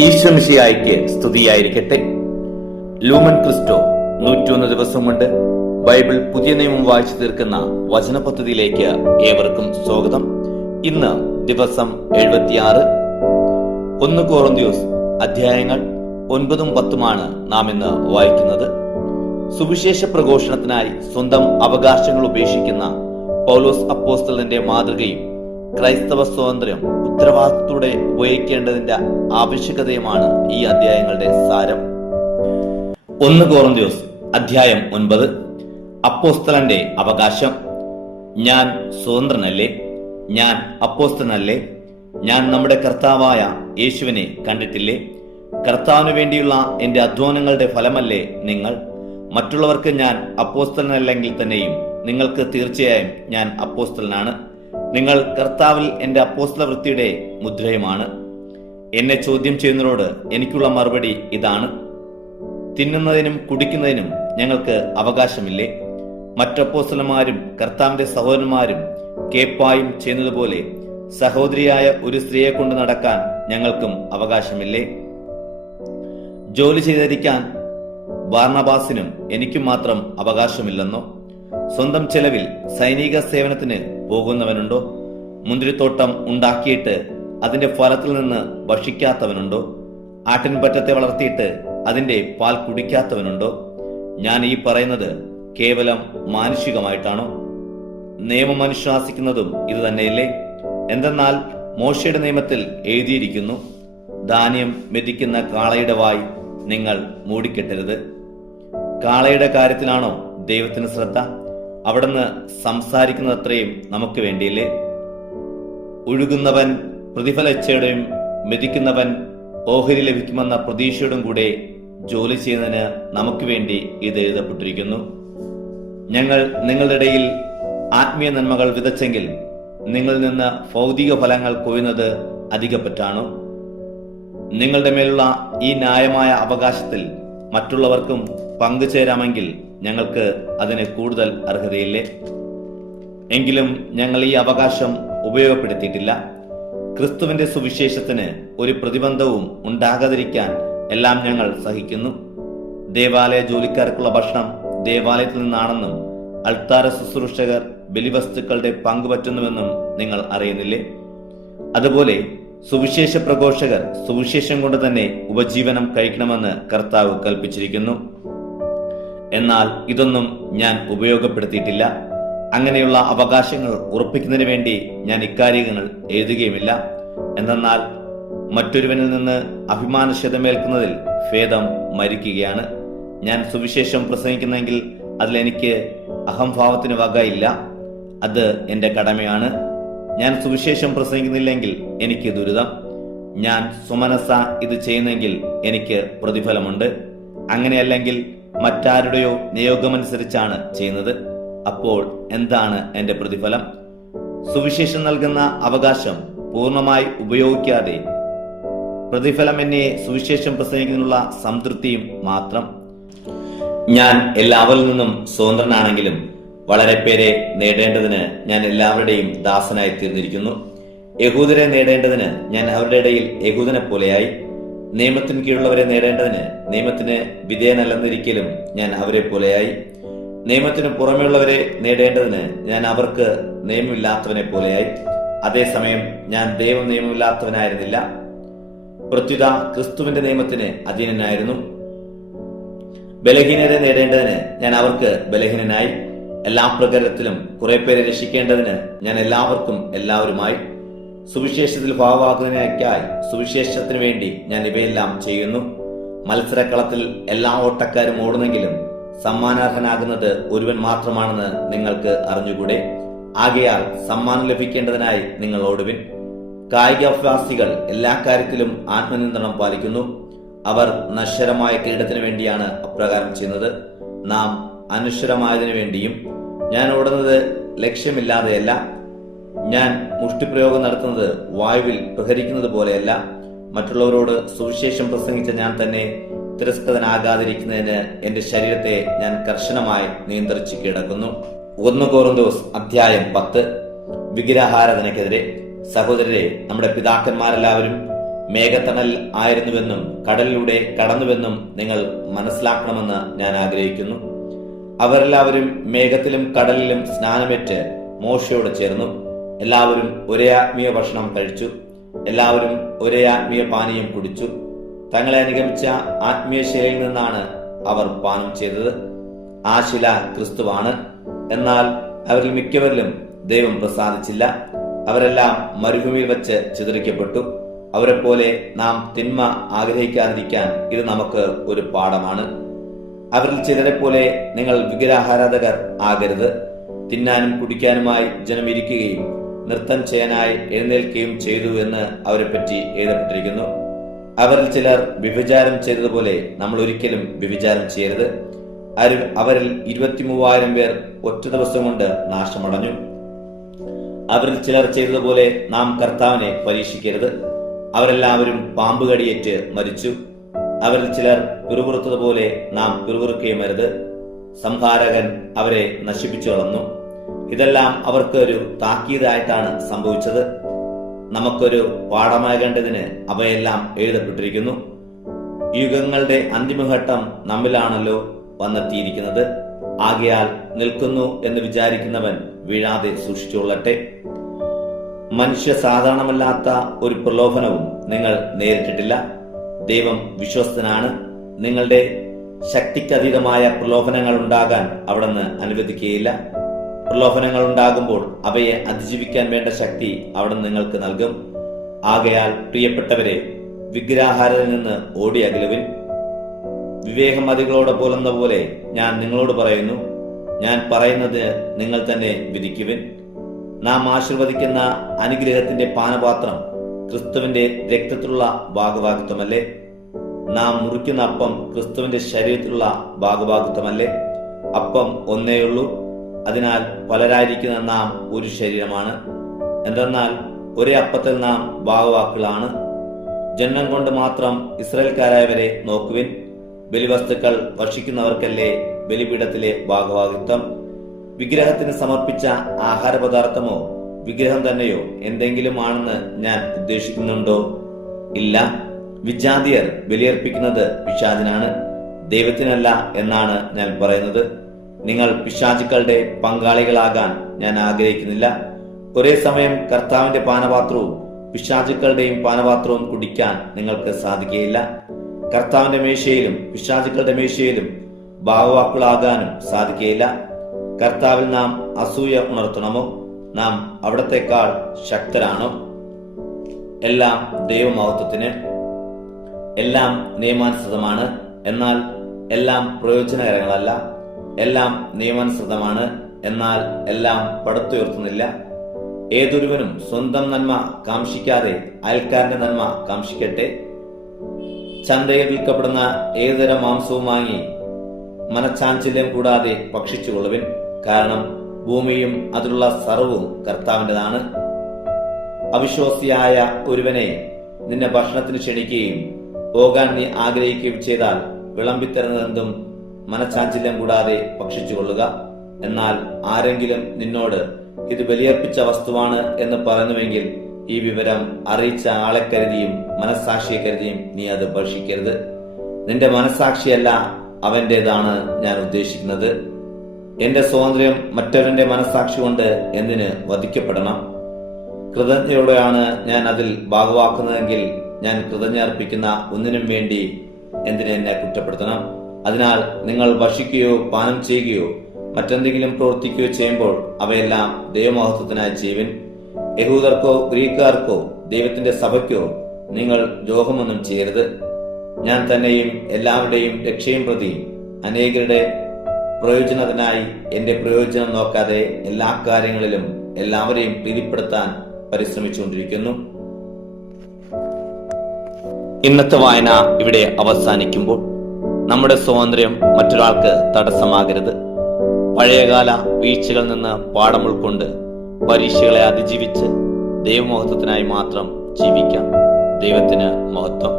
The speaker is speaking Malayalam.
ഈശ്വമിശിഹായ്ക്ക് സ്തുതിയായിരിക്കട്ടെ. ലൂമൻ ക്രിസ്റ്റോ 101 ദിവസം കൊണ്ട് ബൈബിൾ പുതിയ നിയമം വായിച്ചു തീർക്കുന്ന വചന പദ്ധതിയിലേക്ക് ഏവർക്കും സ്വാഗതം. ഇന്ന് ദിവസം 76. 1 കൊറിന്ത്യസ് അധ്യായങ്ങൾ 9ഉം 10ഉമാണ് നാം ഇന്ന് വായിക്കുന്നത്. സുവിശേഷ പ്രഘോഷണത്തിനായി സ്വന്തം അവകാശങ്ങൾ ഉപേക്ഷിക്കുന്ന പൗലോസ് അപ്പോസ്തലന്റെ മാതൃകയും ക്രൈസ്തവ സ്വാതന്ത്ര്യം ഉത്തരവാദിത്തത്തോടെ ഉപയോഗിക്കേണ്ടതിന്റെ ആവശ്യകതയുമാണ് ഈ അധ്യായങ്ങളുടെ സാരം. 1 കൊറിന്ത്യസ് അധ്യായം 9. അപ്പോസ്തലന്റെ അവകാശം. ഞാൻ സ്വതന്ത്രനല്ലേ? ഞാൻ അപ്പോസ്തലനല്ലേ? ഞാൻ നമ്മുടെ കർത്താവായ യേശുവിനെ കണ്ടിട്ടില്ലേ? കർത്താവിന് വേണ്ടിയുള്ള എന്റെ അധ്വാനങ്ങളുടെ ഫലമല്ലേ നിങ്ങൾ? മറ്റുള്ളവർക്ക് ഞാൻ അപ്പോസ്തലനല്ലെങ്കിൽ തന്നെയും നിങ്ങൾക്ക് തീർച്ചയായും ഞാൻ അപ്പോസ്തലനാണ്. നിങ്ങൾ കർത്താവിൽ എന്റെ അപ്പോസ്തല വൃത്തിയുടെ മുദ്രയുമാണ്. എന്നെ ചോദ്യം ചെയ്യുന്നവരോട് എനിക്കുള്ള മറുപടി ഇതാണ്: തിന്നുന്നതിനും കുടിക്കുന്നതിനും ഞങ്ങൾക്ക് അവകാശമില്ലേ? മറ്റപ്പോസ്തലന്മാരും കർത്താവിന്റെ സഹോദരന്മാരും കേപ്പായും ചെയ്യുന്നതുപോലെ സഹോദരിയായ ഒരു സ്ത്രീയെ കൊണ്ട് നടക്കാൻ ഞങ്ങൾക്കും അവകാശമില്ലേ? ജോലി ചെയ്തിരിക്കാൻ ബാർണബാസിനും എനിക്കും മാത്രം അവകാശമില്ലെന്നോ? സ്വന്തം ചെലവിൽ സൈനിക സേവനത്തിന് പോകുന്നവനുണ്ടോ? മുന്തിരിത്തോട്ടം ഉണ്ടാക്കിയിട്ട് അതിന്റെ ഫലത്തിൽ നിന്ന് ഭക്ഷിക്കാത്തവനുണ്ടോ? ആട്ടിൻപറ്റത്തെ വളർത്തിയിട്ട് അതിന്റെ പാൽ കുടിക്കാത്തവനുണ്ടോ? ഞാൻ ഈ പറയുന്നത് കേവലം മാനുഷികമായിട്ടാണോ? നിയമം അനുശാസിക്കുന്നതും ഇത് തന്നെയല്ലേ? എന്തെന്നാൽ മോശയുടെ നിയമത്തിൽ എഴുതിയിരിക്കുന്നു, ധാന്യം മെതിക്കുന്ന കാളയുടെ വായ് നിങ്ങൾ മൂടിക്കെട്ടരുത്. കാളയുടെ കാര്യത്തിലാണോ ദൈവത്തിന് ശ്രദ്ധ? അവിടുന്ന് സംസാരിക്കുന്നത്രയും നമുക്ക് വേണ്ടിയില്ലേ? ഒഴുകുന്നവൻ പ്രതിഫലച്ചയോടെയും മെതിക്കുന്നവൻ ഓഹരി ലഭിക്കുമെന്ന പ്രതീക്ഷയോടും കൂടെ ജോലി ചെയ്യുന്നതിന് നമുക്ക് വേണ്ടി ഇത് എഴുതപ്പെട്ടിരിക്കുന്നു. ഞങ്ങൾ നിങ്ങളുടെ ഇടയിൽ ആത്മീയ നന്മകൾ വിതച്ചെങ്കിൽ നിങ്ങളിൽ നിന്ന് ഭൗതിക ഫലങ്ങൾ കൊയ്യുന്നത് അധികപ്പറ്റാണോ? നിങ്ങളുടെ മേലുള്ള ഈ ന്യായമായ അവകാശത്തിൽ മറ്റുള്ളവർക്കും പങ്കുചേരാമെങ്കിൽ ഞങ്ങൾക്ക് അതിന് കൂടുതൽ അർഹതയില്ലേ? എങ്കിലും ഞങ്ങൾ ഈ അവകാശം ഉപയോഗപ്പെടുത്തിയിട്ടില്ല. ക്രിസ്തുവിന്റെ സുവിശേഷത്തിന് ഒരു പ്രതിബന്ധവും ഉണ്ടാകാതിരിക്കാൻ എല്ലാം ഞങ്ങൾ സഹിക്കുന്നു. ദേവാലയ ജോലിക്കാർക്കുള്ള ഭക്ഷണം ദേവാലയത്തിൽ നിന്നാണെന്നും അൾത്താര ശുശ്രൂഷകർ ബലിവസ്തുക്കളുടെ പങ്കുപറ്റുന്നുവെന്നും നിങ്ങൾ അറിയുന്നില്ലേ? അതുപോലെ സുവിശേഷ പ്രഘോഷകർ സുവിശേഷം കൊണ്ട് തന്നെ ഉപജീവനം കഴിക്കണമെന്ന് കർത്താവ് കൽപ്പിച്ചിരിക്കുന്നു. എന്നാൽ ഇതൊന്നും ഞാൻ ഉപയോഗപ്പെടുത്തിയിട്ടില്ല. അങ്ങനെയുള്ള അവകാശങ്ങൾ ഉറപ്പിക്കുന്നതിന് വേണ്ടി ഞാൻ ഇക്കാര്യങ്ങൾ എഴുതുകയുമില്ല. എന്തെന്നാൽ മറ്റൊരുവനിൽ നിന്ന് അഭിമാനക്ഷതമേൽക്കുന്നതിൽ ഭേദം മരിക്കുകയാണ്. ഞാൻ സുവിശേഷം പ്രസംഗിക്കുന്നെങ്കിൽ അതിലെനിക്ക് അഹംഭാവത്തിന് വകയില്ല. അത് എന്റെ കടമയാണ്. ഞാൻ സുവിശേഷം പ്രസംഗിക്കുന്നില്ലെങ്കിൽ എനിക്ക് ദുരിതം. ഞാൻ സ്വമനസ ഇത് ചെയ്യുന്നെങ്കിൽ എനിക്ക് പ്രതിഫലമുണ്ട്. അങ്ങനെയല്ലെങ്കിൽ മറ്റാരുടെയോ നിയോഗമനുസരിച്ചാണ് ചെയ്യുന്നത്. അപ്പോൾ എന്താണ് എന്റെ പ്രതിഫലം? സുവിശേഷം നൽകുന്ന അവകാശം പൂർണ്ണമായി ഉപയോഗിക്കാതെ പ്രതിഫലം എന്നെ സുവിശേഷം പ്രസംഗിക്കുന്നതിനുള്ള സംതൃപ്തിയും മാത്രം. ഞാൻ എല്ലാവരിൽ നിന്നും സ്വതന്ത്രനാണെങ്കിലും വളരെ പേരെ നേടേണ്ടതിന് ഞാൻ എല്ലാവരുടെയും ദാസനായി തീർന്നിരിക്കുന്നു. യഹൂദരെ നേടേണ്ടതിന് ഞാൻ അവരുടെ ഇടയിൽ യഹൂദനെ പോലെയായി. നിയമത്തിന് കീഴുള്ളവരെ നേടേണ്ടതിന് നിയമത്തിന് വിധേയനല്ലെന്നിരിക്കലും ഞാൻ അവരെ പോലെയായി. നിയമത്തിന് പുറമെയുള്ളവരെ നേടേണ്ടതിന് ഞാൻ അവർക്ക് നിയമമില്ലാത്തവനെ പോലെയായി. അതേസമയം ഞാൻ ദൈവം നിയമമില്ലാത്തവനായിരുന്നില്ല, പ്രത്യുത ക്രിസ്തുവിന്റെ നിയമത്തിന് അധീനനായിരുന്നു. ബലഹീനരെ നേടേണ്ടതിന് ഞാൻ അവർക്ക് ബലഹീനനായി. എല്ലാ പ്രകാരത്തിലും കുറെ പേരെ രക്ഷിക്കേണ്ടതിന് ഞാൻ എല്ലാവർക്കും എല്ലാവരുമായി. സുവിശേഷത്തിൽ ഭാഗമാക്കുന്നതിനേക്കായി സുവിശേഷത്തിന് വേണ്ടി ഞാൻ ഇവയെല്ലാം ചെയ്യുന്നു. മത്സരക്കളത്തിൽ എല്ലാ ഓട്ടക്കാരും ഓടുന്നെങ്കിലും സമ്മാനാർഹനാകുന്നത് ഒരുവൻ മാത്രമാണെന്ന് നിങ്ങൾക്ക് അറിഞ്ഞുകൂടെ? ആകയാൽ സമ്മാനം ലഭിക്കേണ്ടതിനായി നിങ്ങൾ ഓടുവിൻ. കായിക അഭ്യാസികൾ എല്ലാ കാര്യത്തിലും ആത്മനിയന്ത്രണം പാലിക്കുന്നു. അവർ നശ്വരമായ കിരീടത്തിന് വേണ്ടിയാണ് അപ്രകാരം ചെയ്യുന്നത്, നാം അനശ്വരമായതിനു വേണ്ടിയും. ഞാൻ ഓടുന്നത് ലക്ഷ്യമില്ലാതെയല്ല. ഞാൻ മുഷ്ടിപ്രയോഗം നടത്തുന്നത് വായുവിൽ പ്രഹരിക്കുന്നത് പോലെയല്ല. മറ്റുള്ളവരോട് സുവിശേഷം പ്രസംഗിച്ച ഞാൻ തന്നെ തിരസ്കൃതനാകാതിരിക്കുന്നതിന് എന്റെ ശരീരത്തെ ഞാൻ കർശനമായി നിയന്ത്രിച്ച് കിടക്കുന്നു. 1 കൊറിന്ത്യസ് അധ്യായം 10. വിഗ്രഹാരാധനയ്ക്കെതിരെ. സഹോദരരെ, നമ്മുടെ പിതാക്കന്മാരെല്ലാവരും മേഘത്തണൽ ആയിരുന്നുവെന്നും കടലിലൂടെ കടന്നുവെന്നും നിങ്ങൾ മനസ്സിലാക്കണമെന്ന് ഞാൻ ആഗ്രഹിക്കുന്നു. അവരെല്ലാവരും മേഘത്തിലും കടലിലും സ്നാനമേറ്റ് മോശയോട് ചേർന്നു. എല്ലാവരും ഒരേ ആത്മീയ ഭക്ഷണം കഴിച്ചു. എല്ലാവരും ഒരേ ആത്മീയ പാനീയം കുടിച്ചു. തങ്ങളെ അനുഗമിച്ച ആത്മീയ ശിലയിൽ നിന്നാണ് അവർ പാനം ചെയ്തത്. ആ ശില ക്രിസ്തുവാണ്. എന്നാൽ അവരിൽ മിക്കവരിലും ദൈവം പ്രസാദിച്ചില്ല. അവരെല്ലാം മരുഭൂമിയിൽ വച്ച് ചിതറിക്കപ്പെട്ടു. അവരെ പോലെ നാം തിന്മ ആഗ്രഹിക്കാതിരിക്കാൻ ഇത് നമുക്ക് ഒരു പാഠമാണ്. അവരിൽ ചിലരെ പോലെ നിങ്ങൾ വിഗ്രഹാരാധകർ ആകരുത്. തിന്നാനും കുടിക്കാനുമായി ജനം ഇരിക്കുകയും നൃത്തം ചെയ്യാനായി എഴുന്നേൽക്കുകയും ചെയ്തു എന്ന് അവരെ പറ്റി എഴുതപ്പെട്ടിരിക്കുന്നു. അവരിൽ ചിലർ വ്യഭിചാരം ചെയ്തതുപോലെ നമ്മൾ ഒരിക്കലും വ്യഭിചാരം ചെയ്യരുത്. അവരിൽ 23,000 പേർ ഒറ്റ ദിവസം കൊണ്ട് നാശമടഞ്ഞു. അവരിൽ ചിലർ ചെയ്തതുപോലെ നാം കർത്താവിനെ പരീക്ഷിക്കരുത്. അവരെല്ലാവരും പാമ്പ് കടിയേറ്റ് മരിച്ചു. അവരിൽ ചിലർ പിറുപിറുത്തതുപോലെ നാം പിറുപിറുക്കുകയും അരുത്. സംഹാരകൻ അവരെ നശിപ്പിച്ചു കളഞ്ഞു. ഇതെല്ലാം അവർക്ക് ഒരു താക്കീതായിട്ടാണ് സംഭവിച്ചത്. നമുക്കൊരു പാഠമാകേണ്ടതിന് അവയെല്ലാം എഴുതപ്പെട്ടിരിക്കുന്നു. യുഗങ്ങളുടെ അന്തിമഘട്ടം നമ്മിലാണല്ലോ വന്നെത്തിയിരിക്കുന്നത്. ആകയാൽ നിൽക്കുന്നു എന്ന് വിചാരിക്കുന്നവൻ വീഴാതെ സൂക്ഷിച്ചുകൊള്ളട്ടെ. മനുഷ്യ സാധാരണമല്ലാത്ത ഒരു പ്രലോഭനവും നിങ്ങൾ നേരിട്ടിട്ടില്ല. ദൈവം വിശ്വസ്തനാണ്. നിങ്ങളുടെ ശക്തിക്കതീതമായ പ്രലോഭനങ്ങൾ ഉണ്ടാകാൻ അവിടുന്ന് അനുവദിക്കുകയില്ല. പ്രലോഭനങ്ങൾ ഉണ്ടാകുമ്പോൾ അവയെ അതിജീവിക്കാൻ വേണ്ട ശക്തി അവിടുന്ന് നിങ്ങൾക്ക് നൽകും. ആകയാൽ പ്രിയപ്പെട്ടവരെ, വിഗ്രഹാരാധനയിൽ നിന്ന് ഓടി അകലുവിൻ. വിവേകമതികളോട് പോലെന്ന പോലെ ഞാൻ നിങ്ങളോട് പറയുന്നു, ഞാൻ പറയുന്നത് നിങ്ങൾ തന്നെ വിധിക്കുവിൻ. നാം ആശീർവദിക്കുന്ന അനുഗ്രഹത്തിന്റെ പാനപാത്രം ക്രിസ്തുവിന്റെ രക്തത്തിലുള്ള ഭാഗഭാഗിത്വമല്ലേ? നാം മുറിക്കുന്ന അപ്പം ക്രിസ്തുവിന്റെ ശരീരത്തിലുള്ള ഭാഗഭാഗിത്വമല്ലേ? അപ്പം ഒന്നേയുള്ളൂ. അതിനാൽ പലരായിരിക്കുന്ന നാം ഒരു ശരീരമാണ്. എന്തെന്നാൽ ഒരേ അപ്പത്തിൽ നാം ഭാഗവാക്കുകളാണ്. ജന്മം കൊണ്ട് മാത്രം ഇസ്രായേൽക്കാരായവരെ നോക്കുവിൻ. ബലിവസ്തുക്കൾ ഭക്ഷിക്കുന്നവർക്കല്ലേ ബലിപീഠത്തിലെ ഭാഗവാഹിത്വം? വിഗ്രഹത്തിന് സമർപ്പിച്ച ആഹാരപദാർത്ഥമോ വിഗ്രഹം തന്നെയോ എന്തെങ്കിലും ആണെന്ന് ഞാൻ ഉദ്ദേശിക്കുന്നുണ്ടോ? ഇല്ല. വിജാതിയർ ബലിയർപ്പിക്കുന്നത് പിശാചിനാണ്, ദൈവത്തിനല്ല എന്നാണ് ഞാൻ പറയുന്നത്. നിങ്ങൾ പിശാചുക്കളുടെ പങ്കാളികളാകാൻ ഞാൻ ആഗ്രഹിക്കുന്നില്ല. ഒരേ സമയം കർത്താവിന്റെ പാനപാത്രവും പിശാചുക്കളുടെയും പാനപാത്രവും കുടിക്കാൻ നിങ്ങൾക്ക് സാധിക്കുകയില്ല. കർത്താവിന്റെ മേശയിലും പിശാചുക്കളുടെ മേശയിലും ഭാഗവാക്കുകളാകാനും സാധിക്കുകയില്ല. കർത്താവിൽ നാം അസൂയ ഉണർത്തണമോ? നാം അവിടത്തേക്കാൾ ശക്തരാണോ? എല്ലാം ദൈവമഹത്വത്തിന്. എല്ലാം നിയമാനുസൃതമാണ്, എന്നാൽ എല്ലാം പ്രയോജനകരങ്ങളല്ല. എല്ലാം നിയമാനുസൃതമാണ്, എന്നാൽ എല്ലാം പടുത്തുയർത്തുന്നില്ല. ഏതൊരുവനും സ്വന്തം നന്മ കാംക്ഷിക്കാതെ അയൽക്കാരന്റെ നന്മ കാംക്ഷിക്കട്ടെ. ചന്തയിൽ വിൽക്കപ്പെടുന്ന ഏതുതരം മാംസവും വാങ്ങി മനച്ചാഞ്ചല്യം കൂടാതെ ഭക്ഷിച്ചുകൊള്ളുവിൻ. കാരണം ഭൂമിയും അതിലുള്ള സർവവും കർത്താവിൻ്റെതാണ്. അവിശ്വാസിയായ ഒരുവനെ നിന്നെ ഭക്ഷണത്തിന് ക്ഷണിക്കുകയും പോകാൻ നീ ആഗ്രഹിക്കുകയും ചെയ്താൽ വിളമ്പിത്തരുന്നതെന്തും മനച്ചാഞ്ചല്യം കൂടാതെ ഭക്ഷിച്ചുകൊള്ളുക. എന്നാൽ ആരെങ്കിലും നിന്നോട് ഇത് ബലിയർപ്പിച്ച വസ്തുവാണ് എന്ന് പറയുന്നുവെങ്കിൽ ഈ വിവരം അറിയിച്ച ആളെ കരുതിയും മനസ്സാക്ഷിയെ കരുതിയും നീ അത് ഭക്ഷിക്കരുത്. നിന്റെ മനസ്സാക്ഷിയല്ല അവന്റേതാണ് ഞാൻ ഉദ്ദേശിക്കുന്നത്. എന്റെ സ്വാതന്ത്ര്യം മറ്റവന്റെ മനസ്സാക്ഷി കൊണ്ട് എന്തിന് വധിക്കപ്പെടണം? കൃതജ്ഞയോടെയാണ് ഞാൻ അതിൽ ഭാഗവാക്കുന്നതെങ്കിൽ ഞാൻ കൃതജ്ഞ അർപ്പിക്കുന്ന ഒന്നിനും വേണ്ടി എന്തിന് എന്നെ കുറ്റപ്പെടുത്തണം? അതിനാൽ നിങ്ങൾ ഭക്ഷിക്കുകയോ പാനം ചെയ്യുകയോ മറ്റെന്തെങ്കിലും പ്രവർത്തിക്കുകയോ ചെയ്യുമ്പോൾ അവയെല്ലാം ദൈവമഹത്വത്തിനായി ചെയ്യുവിൻ. യഹൂദർക്കോ ഗ്രീക്കുകാർക്കോ ദൈവത്തിന്റെ സഭയ്ക്കോ നിങ്ങൾ ദ്രോഹമൊന്നും ചെയ്യരുത്. ഞാൻ തന്നെയും എല്ലാവരുടെയും രക്ഷയും പ്രതി അനേകരുടെ പ്രയോജനത്തിനായി എന്റെ പ്രയോജനം നോക്കാതെ എല്ലാ കാര്യങ്ങളിലും എല്ലാവരെയും പ്രീതിപ്പെടുത്താൻ പരിശ്രമിച്ചുകൊണ്ടിരിക്കുന്നു. ഇന്നത്തെ വായന ഇവിടെ അവസാനിക്കുമ്പോൾ നമ്മുടെ സ്വാതന്ത്ര്യം മറ്റൊരാൾക്ക് തടസ്സമാകരുത്. പഴയകാല വീഴ്ചകളിൽ നിന്ന് പാഠം ഉൾക്കൊണ്ട് പരീക്ഷകളെ അതിജീവിച്ച് ദൈവമഹത്വത്തിനായി മാത്രം ജീവിക്കാം. ദൈവത്തിന് മഹത്വം.